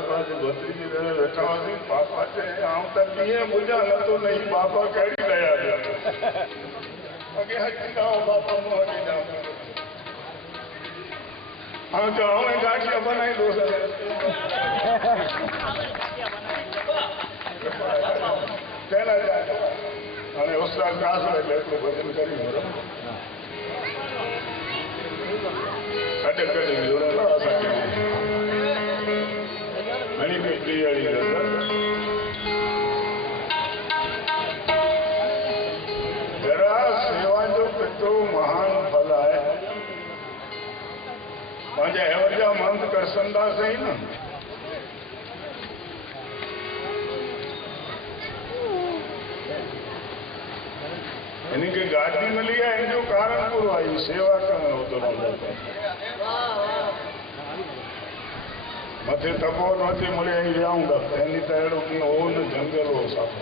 पास भत्री बैठा हुआ पापा से आम तक मुझा न तो नहीं बापा कड़ी गया अगे हटी जाओ बापा मुझे जाओ हाँ जाओ मैं गाठिया बनाई दो कहना जाए અને ઉસ્તાદ કાસ હોય એટલે એટલું ભજન કરી અટક કરી ઘણી બી તૈયારી જરા સેવા જો કેટલો મહાન ફલ આય माझ्या एवढ्या मंद कर संदास आहे ना यानी कि गाड़ी मिली है जो कारण पूरा आई सेवा करना होतो मथे तपो नथी मळे અહીં જાઉંगा એની તળો કે ઓન જંગલો સાફ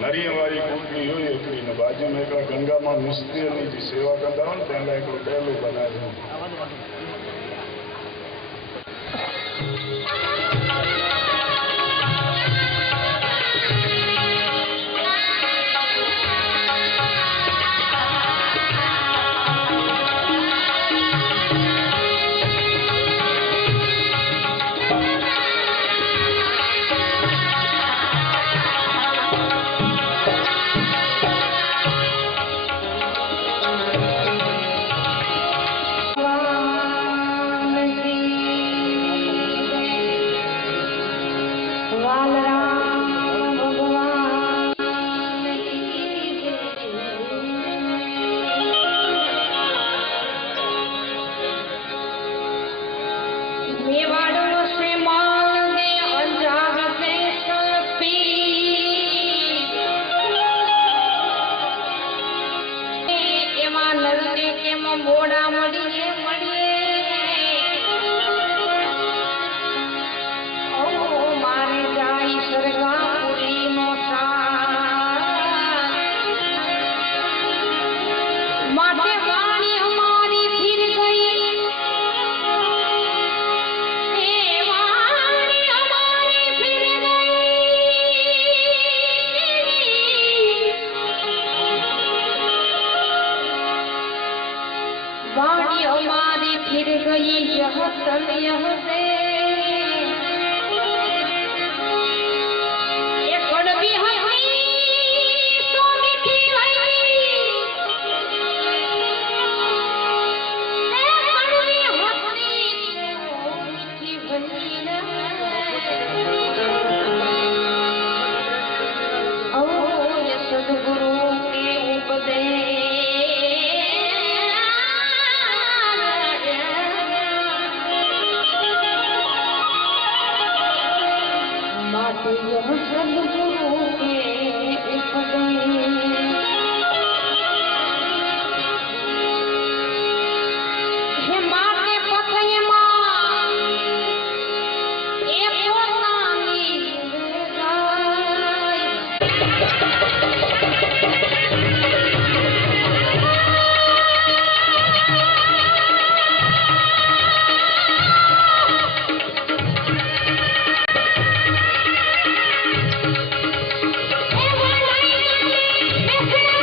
નરીવાળી કુંડી હોય એકડી ને બાજુમાં એકલા ગંગામાં મિસ્ત્રીની જે સેવા કરતા હોય ને ત્યાં એકલું પહેલું બનાવ્યું Hey!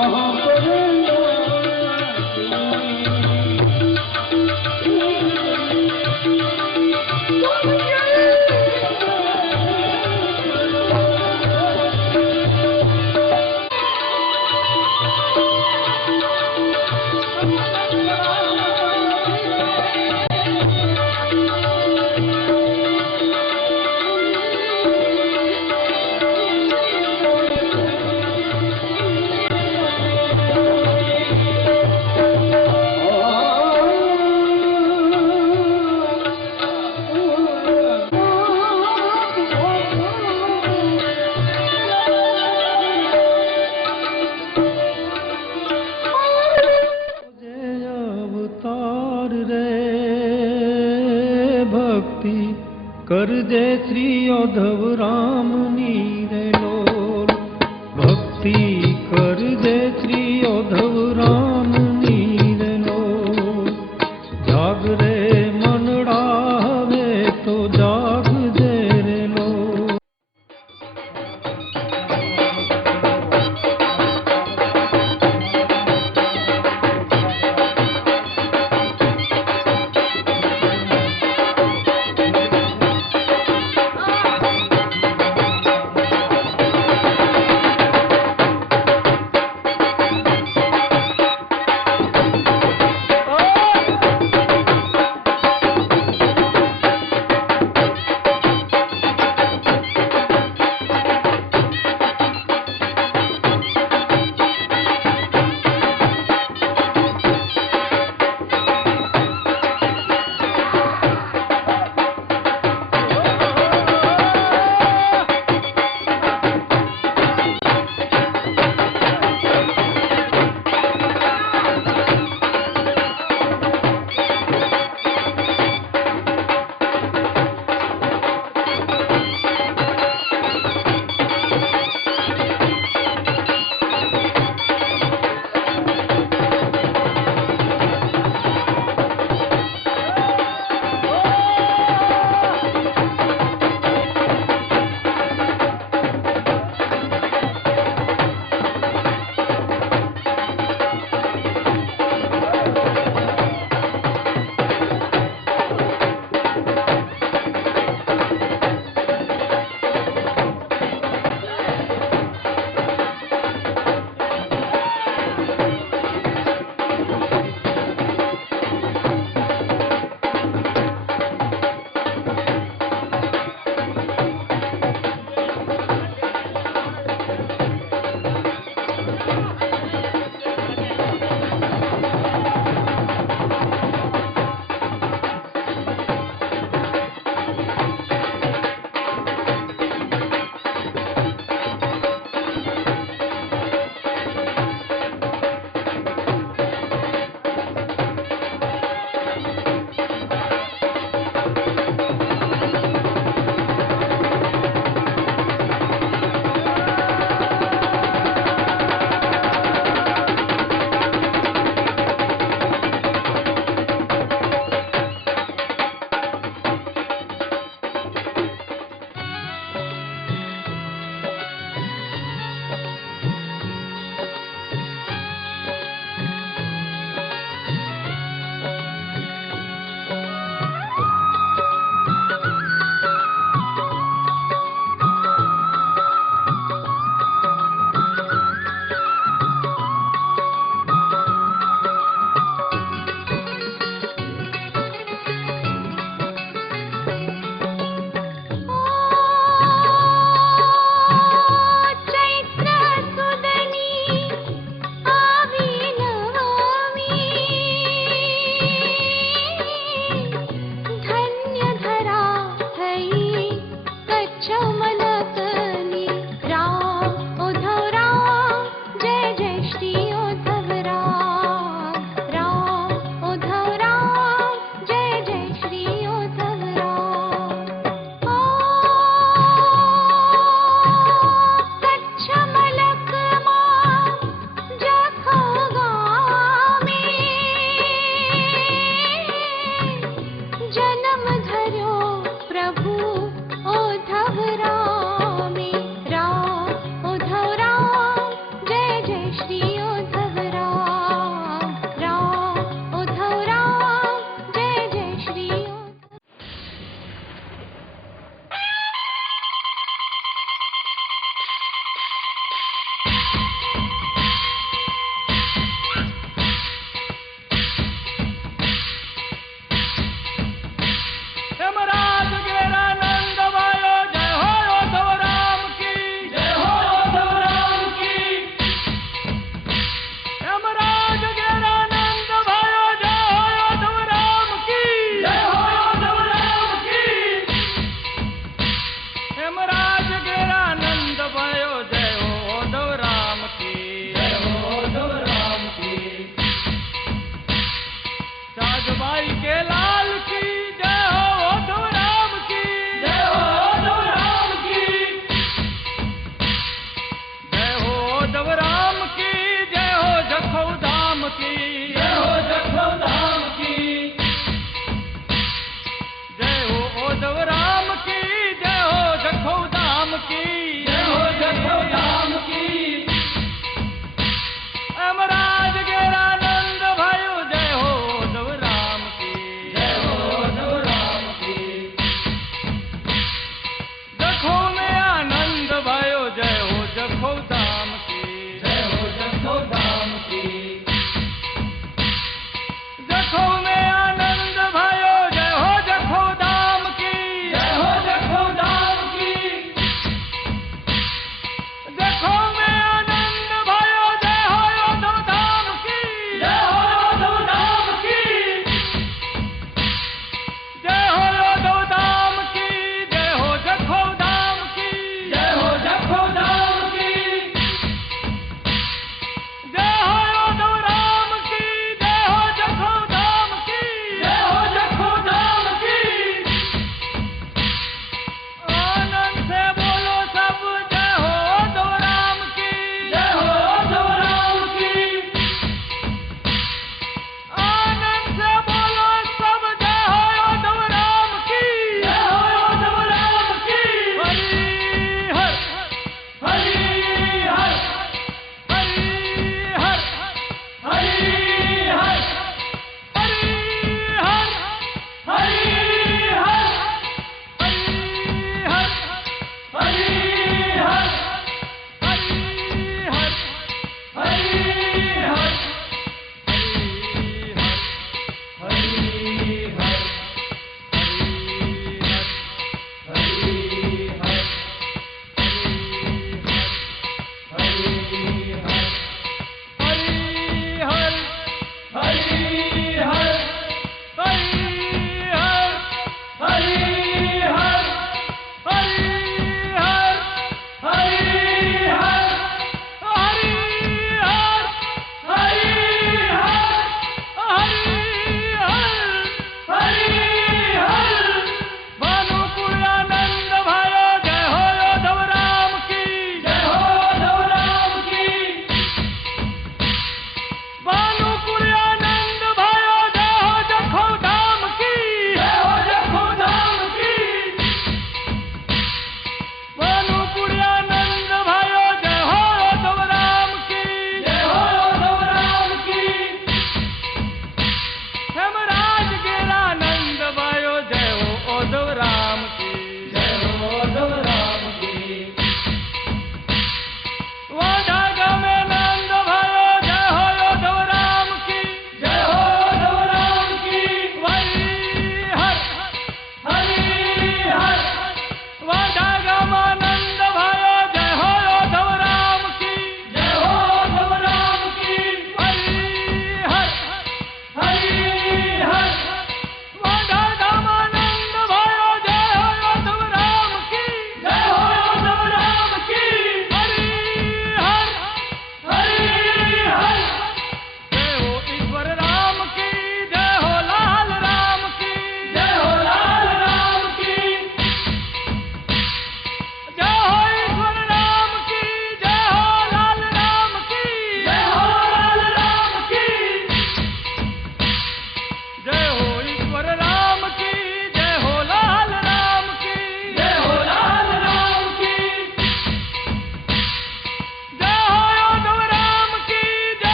कहाँ पर कर दे श्री उद्धव राम नीरे लोल भक्ति कर दे श्री उद्धव राम नीरे लोल जाग रे मनड़ा वे तो जाग दे रे लोल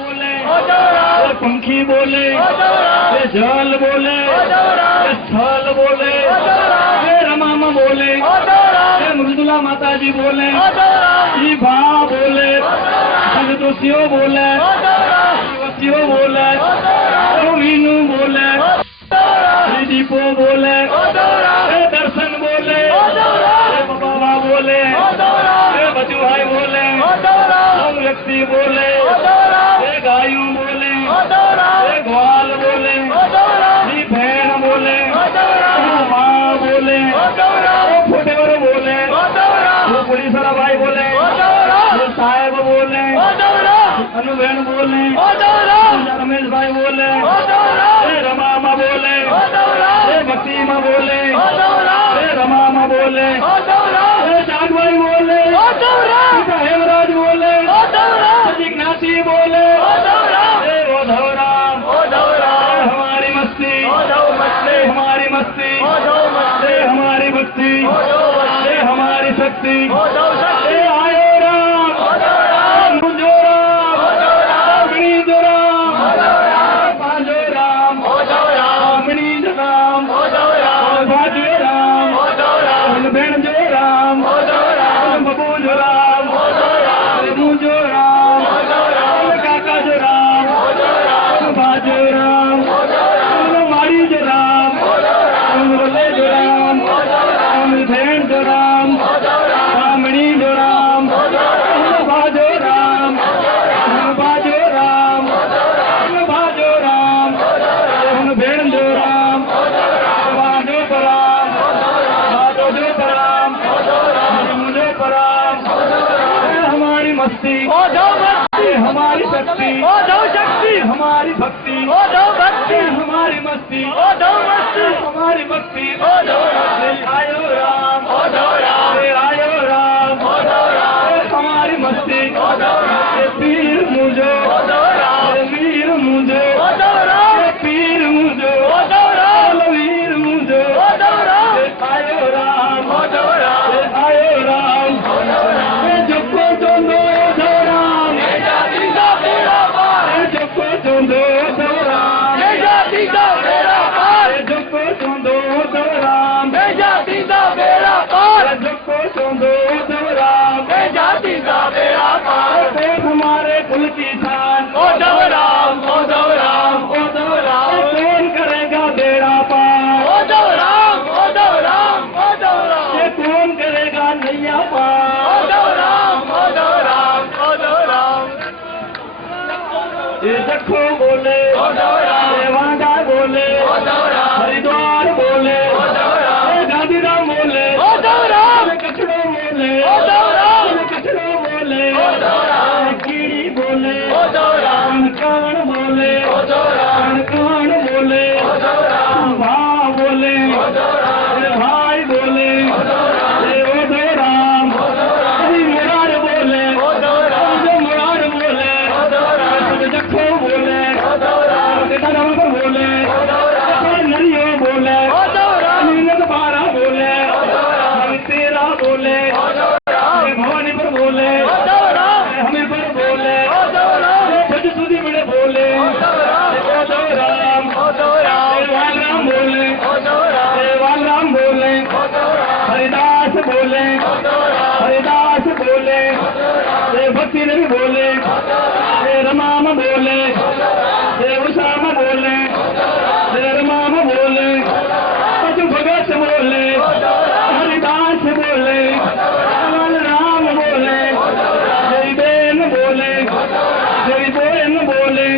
बोले, ये पंखी बोले, ये जल बोले, ये स्थल बोले, ये रमामा बोले, ये मृदुला माता जी बोले, ये भा बोले, संतोषियों बोले, वसियों बोले, मीनू बोले, दीपो बोले, दर्शन बोले, बाबा बोले, बचुभाई बोले, व्यक्ति बोले, गायू बोले, ग्वाल बोले, भेड़ बोले, माँ बोले, फुटेवर बोले, पुलिस वाला भाई बोले, साहेब बोले, अनुबेन बोले, रमेश भाई बोले, रमामा बोले, भक्ति माँ बोले, रमामा बोले, जाग भाई बोले, हेमराज बोले, जिज्ञासी बोले, ओधवराम, हमारी मस्ती, हमारी मस्ती, हमारी भक्ति, हमारी शक्ति, आयो राम, मुझो राम, गणित राम, पांचो राम, गणित राम, भाजो राम, बेण जो राम, बबू जो राम, मुझो राम, काका जो राम, भाजो राम, मारी जो राम, ले जो राम, भेण जो राम, मणि जो राम, भाजो राम, भाजो राम, भाजो राम, भेण जो राम, भाजो राम, भाजो जो राम, मुझे राम, हमारी मस्ती, हमारी शक्ति, हमारी भक्ति, हमारी मस्ती, हमारी भक्ति, आयो राम, आयो राम, हमारी मस्ती, पीर मुझो, वीर मुझो, पीर मुझो, वीर मुझो, आयो राम, आयो राम, जपो चंदो राम, जपो चंदो राम, जपो चंदो राम, जपो चंदो राम, हमारे कुल की शान, राम, राम, कौन करेगा बेड़ा पार, ये कौन करेगा नैया पार, ये जखो बोले, ये वांगा बोले, हरिद्वार बोले, ये गांधीधाम बोले, ये कचड़ो बोले, ये कचड़ो बोले, ये कीड़ी बोले, कान बोले, कान बोले, भा बोले, ये भाई बोले, ये ओधो राम, ये मुरार बोले, ये मुरार बोले, ये जखो बोले, ये दादा बोले, ये नरियो बोले, नीलत बारा बोले, ये तेरा बोले, ये भवानी पर बोले, हमें पर बोले, ये सुधी बड़े बोले, ये ओधो राम, ये वालराम बोले, ये वालराम बोले, हरिदास बोले, हरिदास बोले, ये भक्ति नबी बोले, ये रमाम बोले, ये उषाम बोले, ये रमाम बोले, अजु भगत बोले, हरिदास बोले, राम बोले, जय बेन बोले, जय बोन बोले,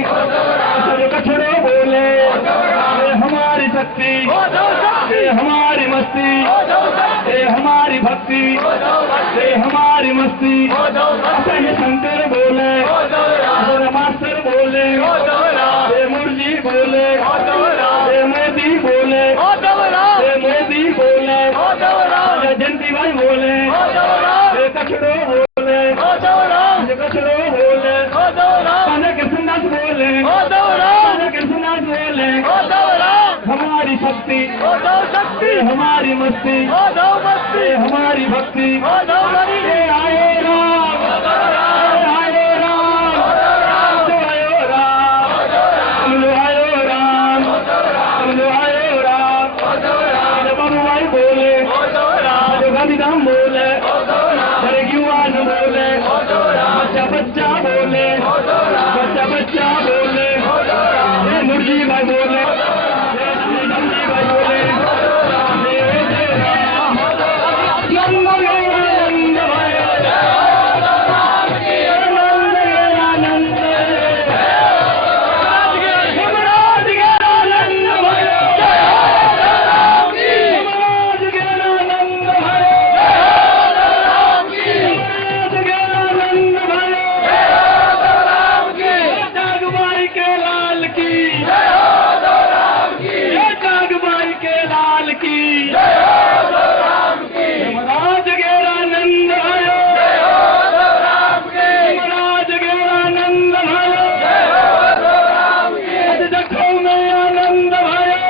सब कछड़ो बोले, ये हमारी शक्ति, ये हमारी मस्ती, ये हमारी भक्ति, ये हमारी मस्ती, ये शंकर बोले, ये मास्टर बोले, ये मुरजी बोले, ये मोदी बोले, ये मोदी बोले, ये जयंती भाई बोले, ये कछड़ो बोले, ये कछड़ो बोले, कृष्णदास बोले, कृष्णदास बोले, हमारी शक्ति, हमारी मस्ती, हमारी भक्ति, आए राम, आए राम, आयो भाई बोले, जय श्री नंदी भाई बोले, नंद गया नंद भाई, नंद गया नंद, यमराज गया नंद भाई, यमराज गया नंद भाई, यमराज गया नंद भाई, जागबाई के लाल की, जागबाई के लाल की, यमराज गेरा नंद भयो, यमराज गेरा नंद भयो, अज जखो में आनंद भयो,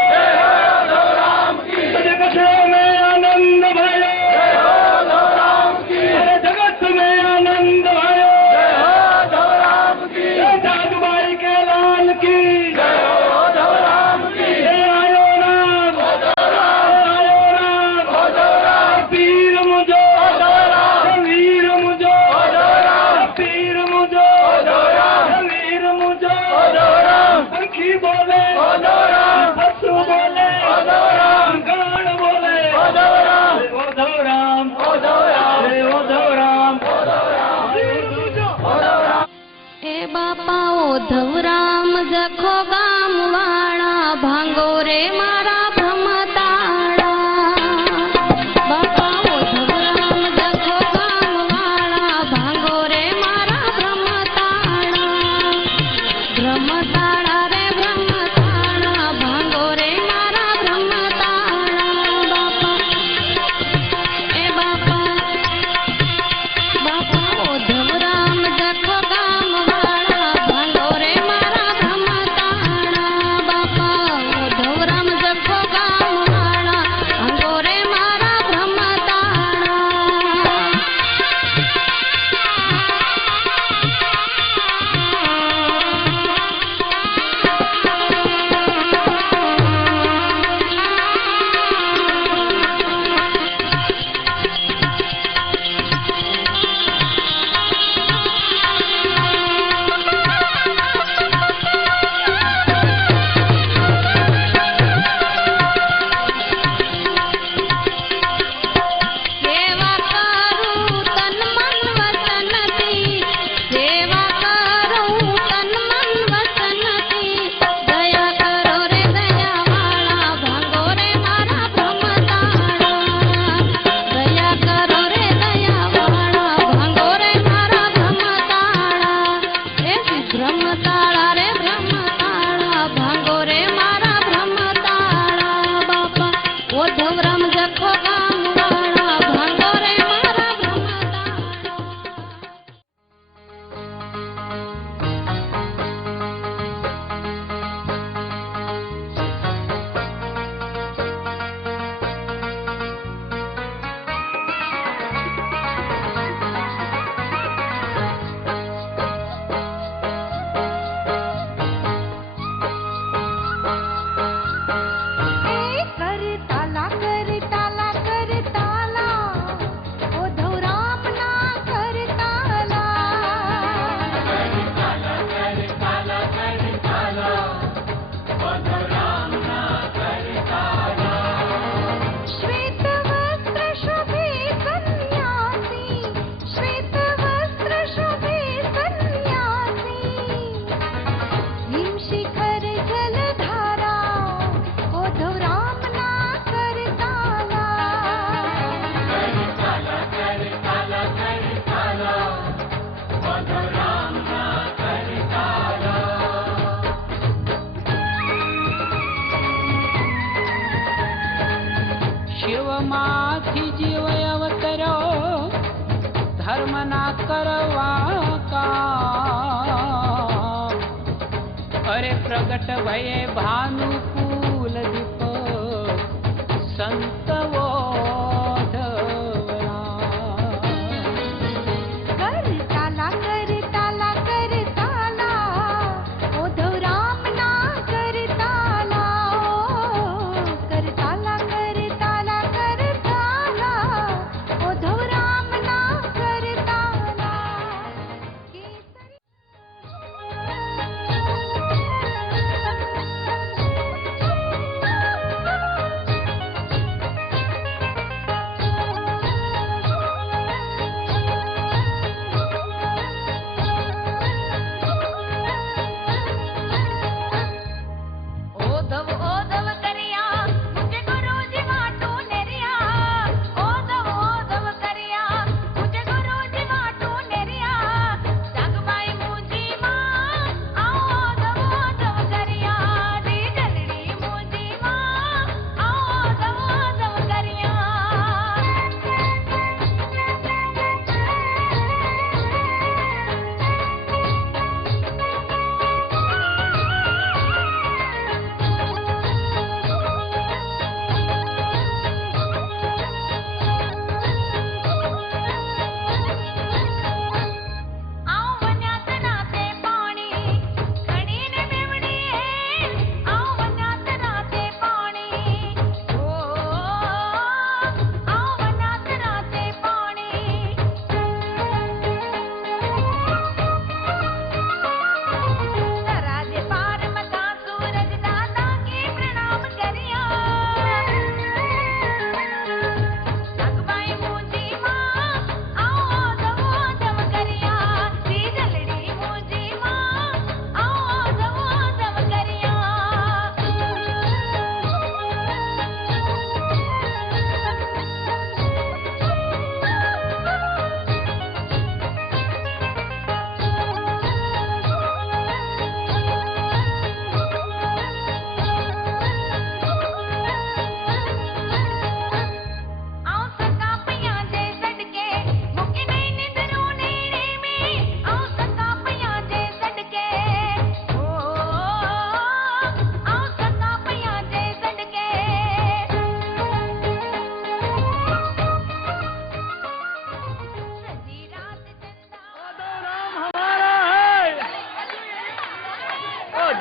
अज कछो में आनंद भयो, अरे जगत में आनंद भयो, जागबाई के लाल की, आयो राम, आयो राम, पीर मुझो, वीर मुझो, पीर मुझो, वीर मुझो, पंखी बोले, पशु बोले, गान बोले, ओधव राम, ओधव राम, ए बापा ओधव राम जखो गाम वाणा भांगो रे मारा भ्रमताड़ा बापा ओधव राम जखो गाम वाणा भांगो रे मारा भ्रमताड़ा भ्रमताड़ा रे भ्रमताड़ा भांगो रे मारा भ्रमताड़ा बापा ए बापा बापा ओधव राम जखो गाम वाणा भांगो रे मारा भ्रमताड़ा बापा ओधव राम जखो गाम वाणा भांगो रे मारा भ्रमताड़ा सेवा करूं तन मन वचन थी सेवा करूं तन मन वचन थी दया करो रे दया वाला भांगो रे मारा भ्रमताड़ा दया करो रे दया वाला भांगो रे मारा भ्रमताड़ा ए भ्रमताड़ा रे भ्रमताड़ा भांगो रे मारा भ्रमताड़ा बापा ओधव राम जखो गाम वाणा भांगो रे मारा भ्रमताड़ा शिवमाथी जीव अवतरो धर्म ना करवा का अरे प्रगट भये भानुकूल दीप संत ओधव राम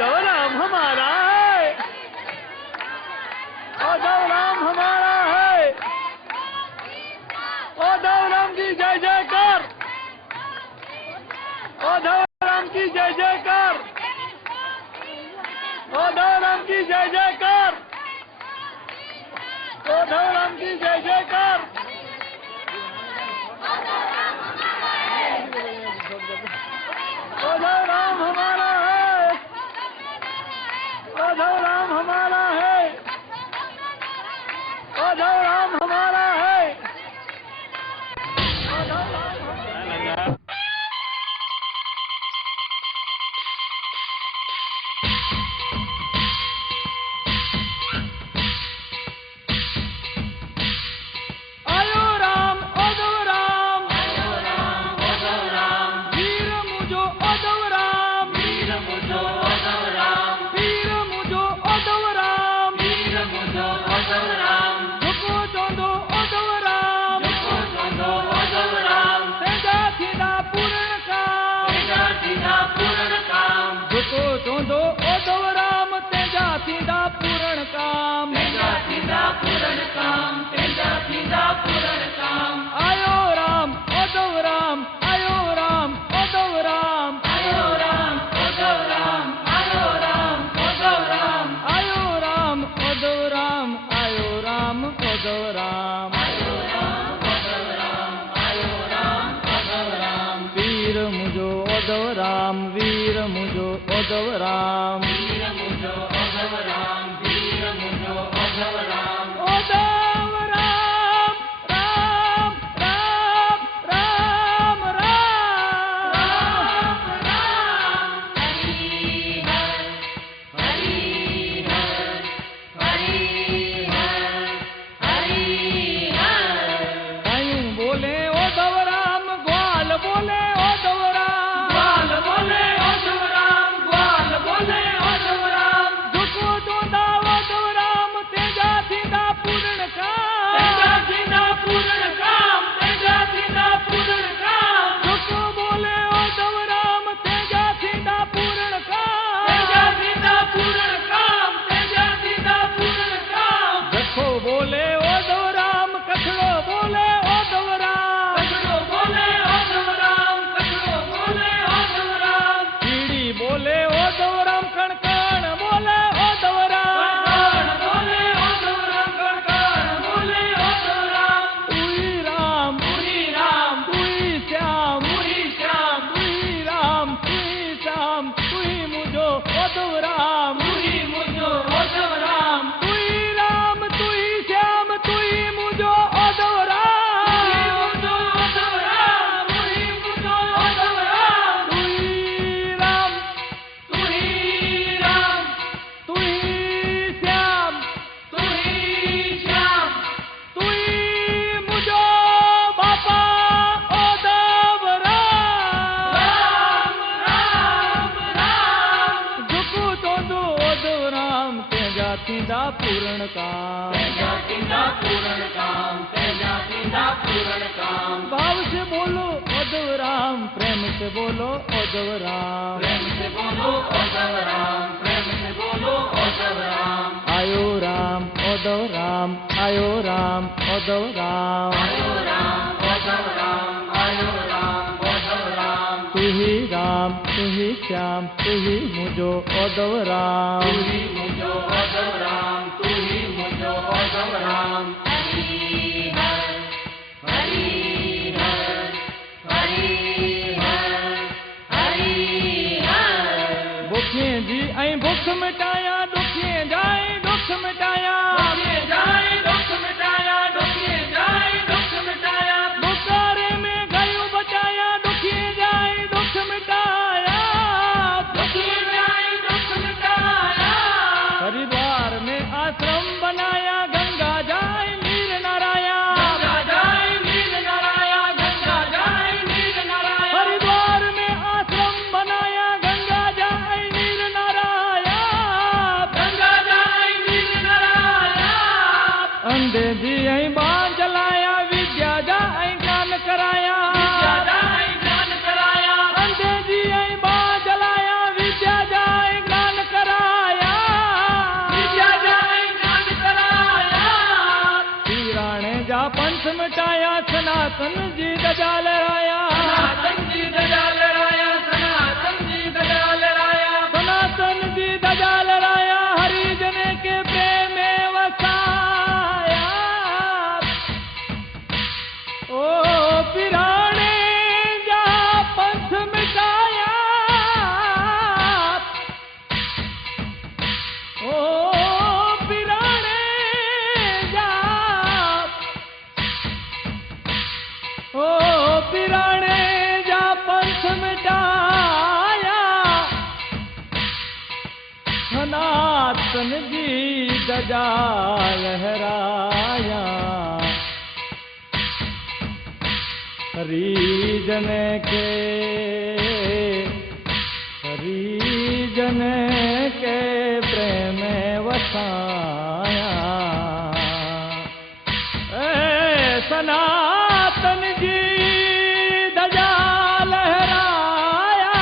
उद्धव राम हमारा है, उद्धव राम हमारा है, उद्धव राम की जय जयकार, उद्धव राम की जय जयकार, उद्धव राम की जय जयकार, उद्धव राम की जय जयकार। उद्धव राम हमारा है, उद्धव राम हमारा है, उद्धव राम हमारा है, उद्धव राम हमारा है। आयो राम उद्धव राम, आयो राम उद्धव राम, वीर मुझो उद्धव राम, वीर मुझो उद्धव राम, वीर मुझो उद्धव राम, वीर मुझो उद्धव राम, झुको चोंदो उद्धव राम, झुको चोंदो उद्धव राम, तेजा थींदा पूर्ण काम, तेजा थींदा पूर्ण काम, झुको चोंदो उद्धव राम, तेजा थींदा पूर्ण काम, तेजा थींदा पूर्ण काम, तेजा थींदा पूर्ण काम। आयो राम उद्धव राम, आयो राम उद्धव राम, आयो राम उद्धव राम, आयो राम उद्धव राम, आयो राम उद्धव राम, आयो राम उद्धव राम, आयो राम उद्धव राम, आयो राम उद्धव राम, वीर मुझो उद्धव राम, वीर मुझो उद्धव राम, वीर मुझो उद्धव राम, वीर मुझो उद्धव राम, उद्धव राम राम राम राम राम राम, हरि हर हरि हर हरि हर हरि हर। कायूं बोले उद्धव राम, ग्वाल बोले उद्धव राम, ग्वाल बोले उद्धव राम, ग्वाल बोले उद्धव राम, झुको चोंदा उद्धव राम, तेजा थींदा पूर्ण काम, तेजा थींदा पूर्ण काम, तेजा थींदा पूर्ण काम, झुको बोले उद्धव राम, तेजा थींदा पूर्ण काम, तेजा थींदा पूर्ण काम, तेजा थींदा पूर्ण काम, झको बोले उद्धव राम, कछड़ो बोले उद्धव राम, कछड़ो बोले उद्धव राम, कछड़ो बोले उद्धव राम, कीड़ी बोले उद्धव राम, कणकण बोले उद्धव राम, कणकण बोले उद्धव राम, कणकण बोले उद्धव राम, तुई राम, तुई राम, तुई श्याम, तुई श्याम, तुई राम, तुई श्याम, तुई मुझो उद्धव राम, तुई मुझो उद्धव राम, तुई राम, तुई श्याम, तुई मुझो उद्धव राम, तुई मुझो उद्धव राम, तुई मुझो उद्धव राम, तुई राम, तुई राम, तुई श्याम, तुई श्याम, तुई मुझो बापा उद्धव राम, राम राम, झुको चोंदो उद्धव राम, तेजा थींदा पूर्ण काम, तेजा थींदा पूर्ण काम, तेजा थींदा पूर्ण काम। भाव से बोलो उद्धव राम, प्रेम से बोलो उद्धव राम, प्रेम से बोलो उद्धव राम, प्रेम से बोलो उद्धव राम। आयो राम उद्धव राम, आयो राम उद्धव राम, आयो राम उद्धव राम, आयो राम उद्धव राम, तू ही राम, तू ही श्याम, तू ही मुझो उद्धव राम, तू ही मुझो उद्धव राम, तू ही मुझो उद्धव राम, हरि हर हरि हर हरि हर हरि हर। भूखे जी ऐं भूख मिटाया, दुखिए जाए दुख मिटाया, दुखिए जाए दुख मिटाया, दुखिए जाए दुख मिटाया, बुखारे में गयूं बचाया, दुखिए जाए दुख मिटाया, दुखिए जाए दुख मिटाया। हरिद्वार में आश्रम बनाया, गंगा जाए नीर नाराया, गंगा जाए नीर नाराया, गंगा जाए नीर नाराया। हरिद्वार में आश्रम बनाया, गंगा जाए नीर नाराया, गंगा जाए नीर नाराया। अंधे जी ऐं बाण जलाया, विद्या जाए ज्ञान कराया, विद्या जाए ज्ञान कराया। अंधे जी ऐं बाण जलाया, विद्या जाए ज्ञान कराया। सनातन जी ध्वजा लहराया, सनातन जी ध्वजा लहराया, सनातन जी ध्वजा लहराया, सनातन जी ध्वजा लहराया, हरिजन के प्रेम में वसाया। ओ पिराने जा पंथ मिटाया, ओ पिराने जा, ओ पिराने जा पंथ मिटाया, सनातन जी ध्वजा लहराया, हरिजन के प्रेम में वसाया। ए सनातन जी ध्वजा लहराया,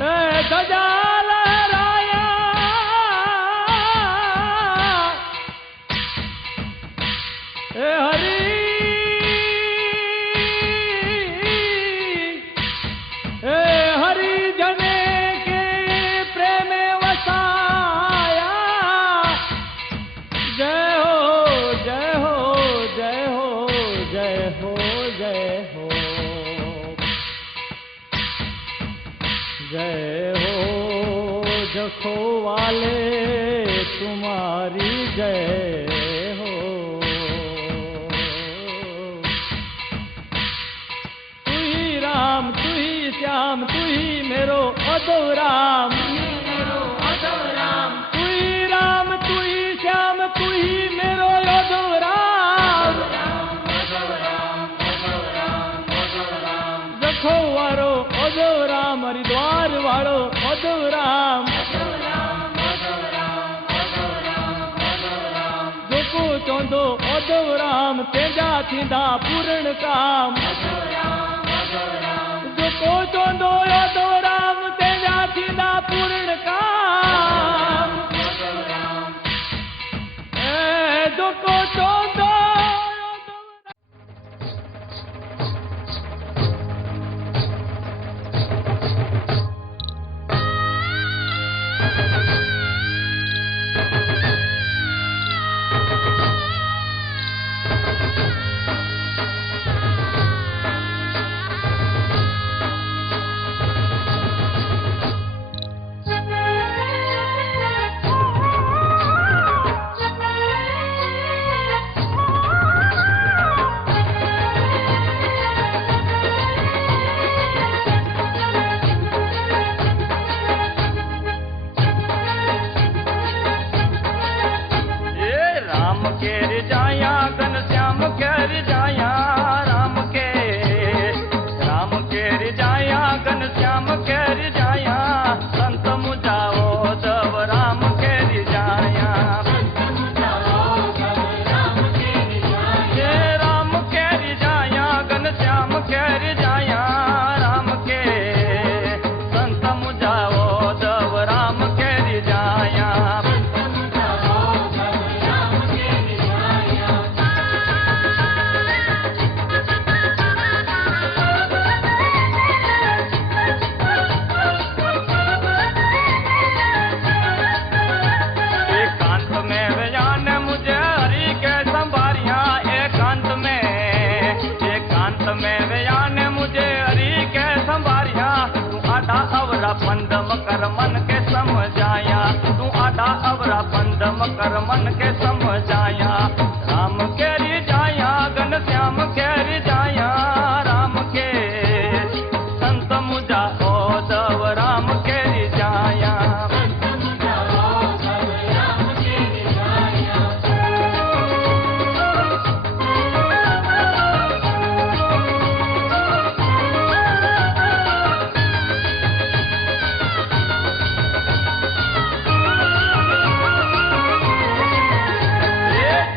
ए ध्वजा लहराया, ए हरिजन के प्रेम में वसाया। जय हो जय हो जय हो जय हो जय हो, जय हो जखो वाले तुम्हारी जय हो। तू ही राम, तू ही श्याम, तू ही मेरो अदो राम, तू ही राम, तू ही श्याम, तू ही मेरो अदो राम। जखो वारो अदो राम, हरिद्वार वारो अदो राम, जेको चवंदो अदो राम, तेजा थींदा पूर्ण काम। जेको चवंदो अदो राम, तेजा थींदा पूर्ण काम। ए जेको चवंदो कर मन के समझाया, राम केरी जाया गन श्याम केरी जाया, राम के संत मुझा ओदव राम केरी जाया।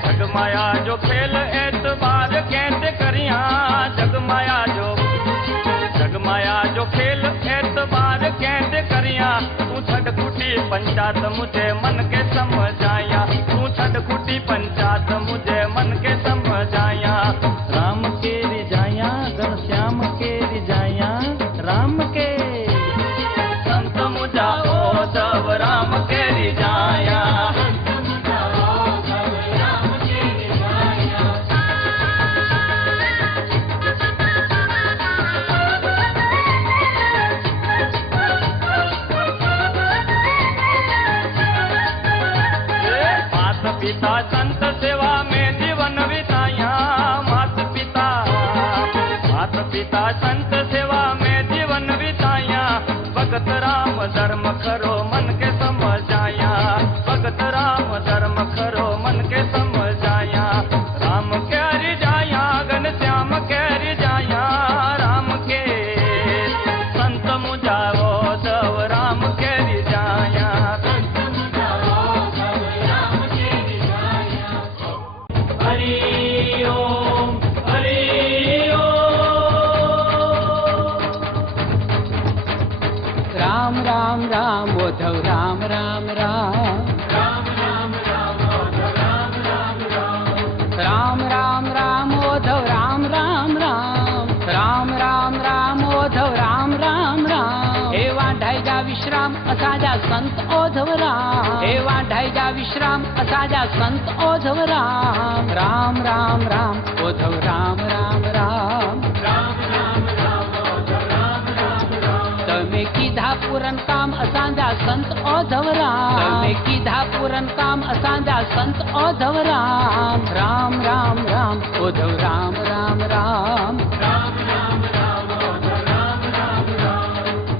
जगमाया जो खेल एतबार कैसे करिया, जगमाया जो खेल एतबार कैसे करिया, तू छड़ कुटी पंचायत मुझे मन के समझाया, तू छड़ कुटी पंचायत मुझे मन के समझ रिजाया राम के रिजाया घनश्याम के रिजाया राम के संत मुझा ओधव राम के रिजाया पिता संत सेवा में जीवन बिताया मात पिता संत सेवा में जीवन बिताया भगत राम धर्म खरो मन के समझाया भगत राम धर्म खरो मन के समझाया राम के रिजाया घनश्याम के रिजाया राम के संत मुझाओ दव राम के रिजाया हरि ओम राम राम राम उद्धव राम राम राम राम राम राम उद्धव राम राम राम राम राम राम उद्धव राम राम राम राम राम राम उद्धव राम राम राम हे वाढायचा विश्राम असाजा संत उद्धव राम हे वाढायचा विश्राम असाजा संत उद्धव राम राम राम राम उद्धव राम राम राम राम राम राम उद्धव राम राम राम तमे कीधा पूरन काम असांजा संत उद्धव राम तमे कीधा पूरन काम असांजा संत उद्धव राम राम राम राम उद्धव राम राम राम राम राम राम उद्धव राम राम राम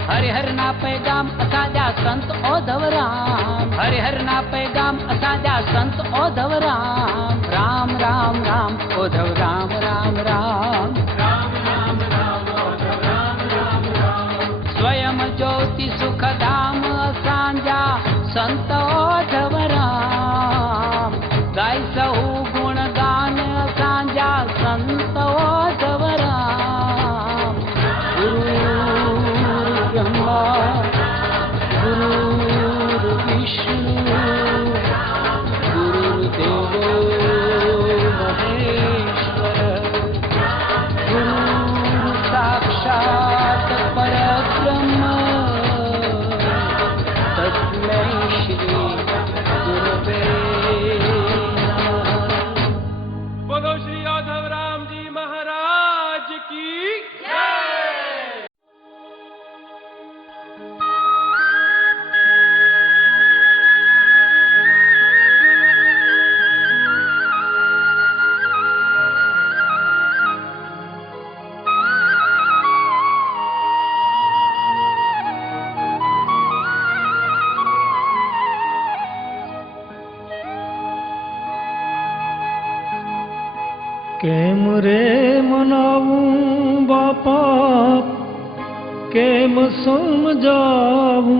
हरिहर ना पैगाम असांजा संत उद्धव राम हरिहर ना पैगाम असांजा संत उद्धव राम राम राम राम उद्धव राम राम राम राम राम राम उद्धव राम राम राम स्वयं ज्योति सुखधाम असांजा संत उद्धव राम गाय सहु गुणगान असांजा संत उद्धव राम गुरु ब्रह्मा गुरु विष्णु गुरुदेवो महेश्वर गुरु साक्षात् परब्रह्म तस्मै श्री गुरवे नमः। बोलो श्री उद्धव राम जी महाराज की जय। કેમ રે મનાવું બાપા કેમ સમજાવું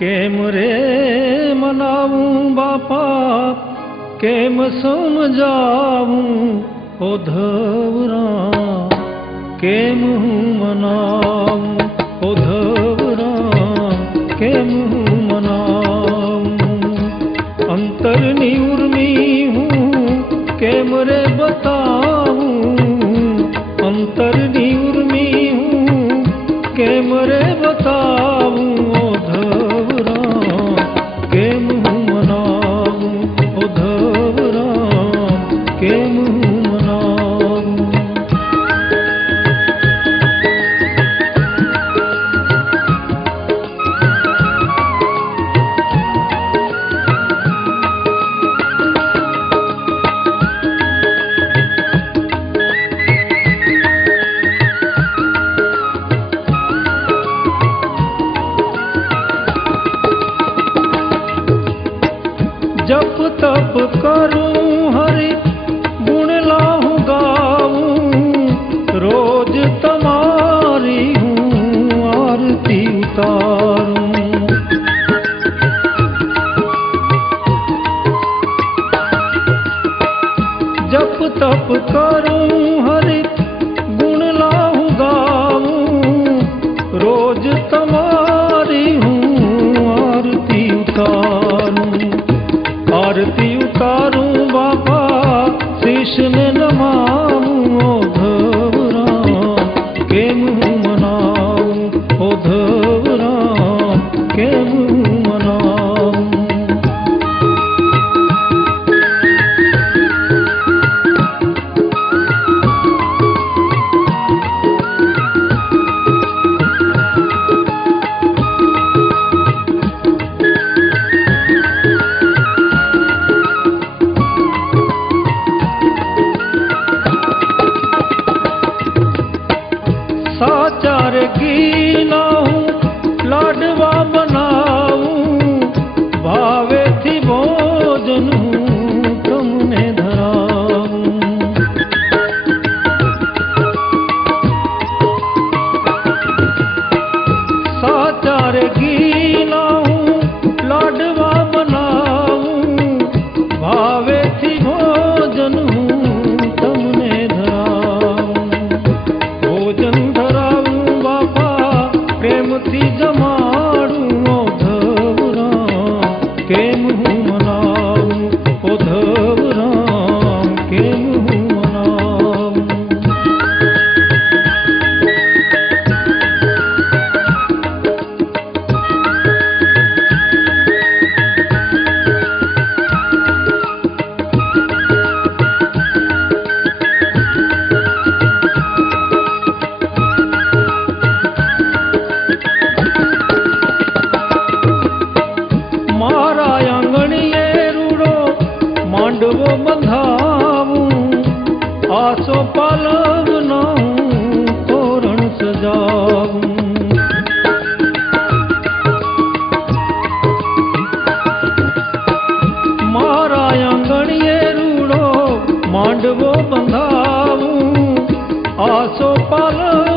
કેમ રે મનાવું બાપા કેમ સમજાવું ઉદ્ધવરામ કેમ હું મનાવું ઉદ્ધવરામ કેમ હું મનાવું અંતરની ઉર્મી હું કેમ રે બતાવું અંતરની ઉર્મી હું કેમ રે બતાવું ઉદ્ધવરામ કેમ હું મનાવું ઉદ્ધવરામ કેમ હું મનાવું जप तप करूं हरि गुण लाहूं गाऊं रोज तुम्हारी हूँ आरती उतारूं जप तप करूं हरि गुण लाहूं गाऊं रोज तुम्हारी हूँ आरती उतारूं बाबा કેશને નમાવું ઓ ધવરામ કેમ હું મનાવું ઓ ધવરામ કેમ હું મનાવું સાચાર ઘીના હું લાડવા બનાવું ભાવેથી ભોજન હું તમને ધરાવું સાચાર ઘીના હું લાડવા બનાવું ભાવેથી ભોજન હું તમને ધરાવું ભોજન પ્રેમથી જમાડું ઓ ધવરામ કેમ હું મનાવું ઓ ધવરામ કેમ હું મનાવું માંડવો બંધાવું આસો પાલવના હું તોરણ સજાવું મારા આંગણીએ રૂડો માંડવો બંધાવું આસો પાલવ